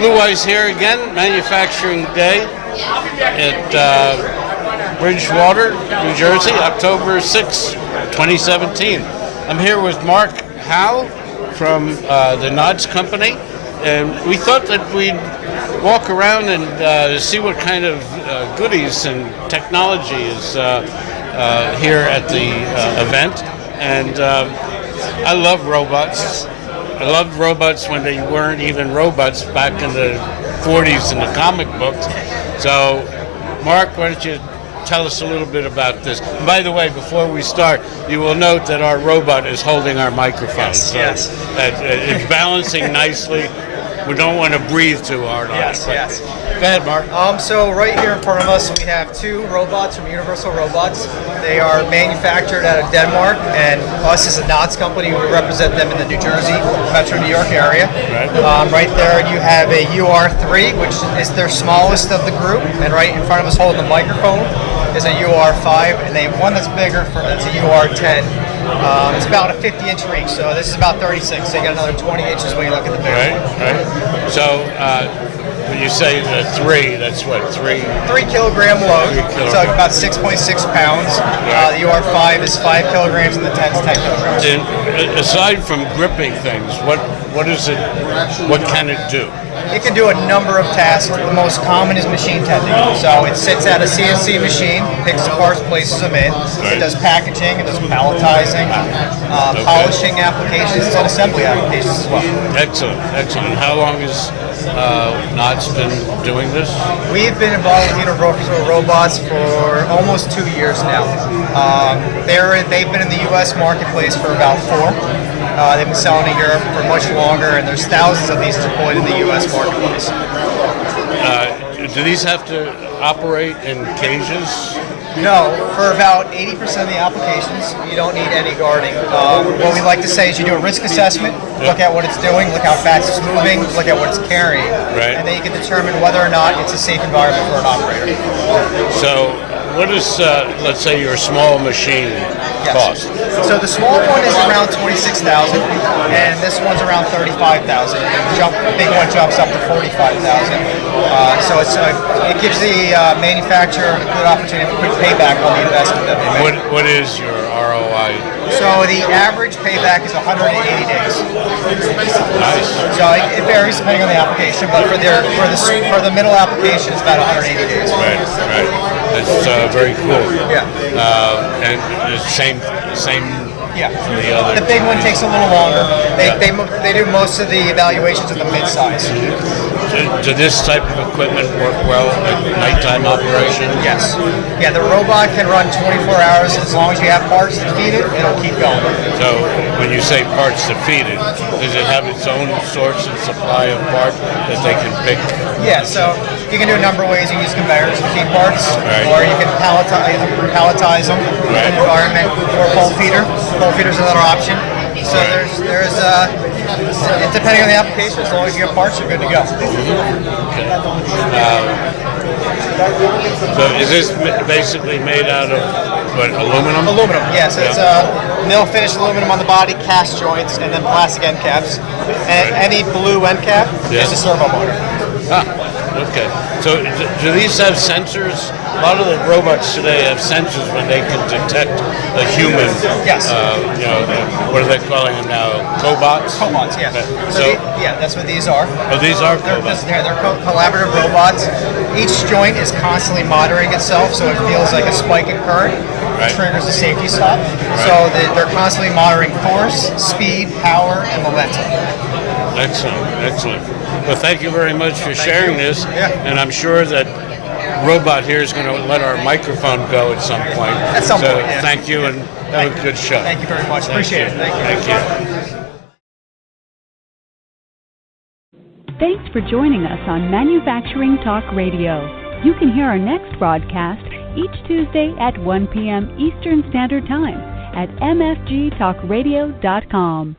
Blue Eyes here again, Manufacturing Day at Bridgewater, New Jersey, October 6, 2017. I'm here with Mark Howe from the Nods Company, and we thought that we'd walk around and see what kind of goodies and technology is here at the event. And I love robots. I loved robots when they weren't even robots back in the 40s in the comic books. So, Mark, why don't you tell us a little bit about this? And by the way, before we start, you will note that our robot is holding our microphone. Yes. It's balancing nicely. We don't want to breathe too hard on it. Yes. Go ahead, Mark. So right here in front of us, we have two robots from Universal Robots. They are manufactured out of Denmark, and us as a Nods company, we represent them in the New Jersey, Metro New York area. Right there, you have a UR3, which is their smallest of the group, and right in front of us, holding the microphone, is a UR5, and they have one that's bigger. That's a UR10. It's about a 50-inch reach, so this is about 36. So you got another 20 inches when you look at the bigger one. Right. So when you say the 3, that's what, 3? 3 kilogram load, 3 kilogram. so about 6.6 pounds. The UR5 is 5 kilograms, and the 10 is 10 kilograms. And aside from gripping things, what is it? What can it do? It can do a number of tasks. The most common is machine tending. So it sits at a CNC machine, picks the parts, places them in. It does packaging, it does palletizing, polishing applications, and assembly applications as well. Excellent. How long has Nods been doing this? We've been involved with Universal Robots for almost 2 years now. They've been in the U.S. marketplace for about 4. They've been selling in Europe for much longer, and there's thousands of these deployed in the U.S. marketplace. Do these have to operate in cages? No, for about 80% of the applications, you don't need any guarding. What we like to say is you do a risk assessment, look at what it's doing, look how fast it's moving, look at what it's carrying, and then you can determine whether or not it's a safe environment for an operator. So, what is, let's say, your small machine cost? So the small one is around $26,000, and this one's around $35,000. The big one jumps up to $45,000. So it gives the manufacturer a good opportunity for quick payback on the investment that they make. What is your ROI? So the average payback is 180 days. Nice. So it varies depending on the application, but for the middle application, it's about 180 days. Right. That's very cool. Yeah. And the same. Yeah. From the other. The big one takes a little longer. They do most of the evaluations of the mid-size. Does this type of equipment work well at nighttime operation? Yes. Yeah, the robot can run 24 hours as long as you have parts to feed it, it'll keep going. So when you say parts to feed it, does it have its own source and supply of parts that they can pick? Yeah, so you can do a number of ways. You can use conveyors to feed parts, or you can palletize them in an environment, or pole feeder. Pole feeder's another option. So there's depending on the application, as long as you have parts, you're good to go. Okay. So is this basically made out of what, aluminum? Aluminum, yes. It's mill finished aluminum on the body, cast joints, and then plastic end caps. And any blue end cap is a servo motor. Okay. So do these have sensors? A lot of the robots today have sensors when they can detect a human. Yes. What are they calling them now? Cobots? Cobots, yeah. That's what these are. Oh, these are cobots. They're collaborative robots. Each joint is constantly monitoring itself, so it feels like a spike in current. Triggers a safety stop. So they're constantly monitoring force, speed, power, and momentum. Excellent. Well, thank you very much for sharing this. Yeah. And I'm sure that robot here is going to let our microphone go at some point. At some point, yeah. Thank you, and have a good show. Thank you very much. Appreciate it. Thank you. Thanks for joining us on Manufacturing Talk Radio. You can hear our next broadcast each Tuesday at 1 p.m. Eastern Standard Time at mfgtalkradio.com.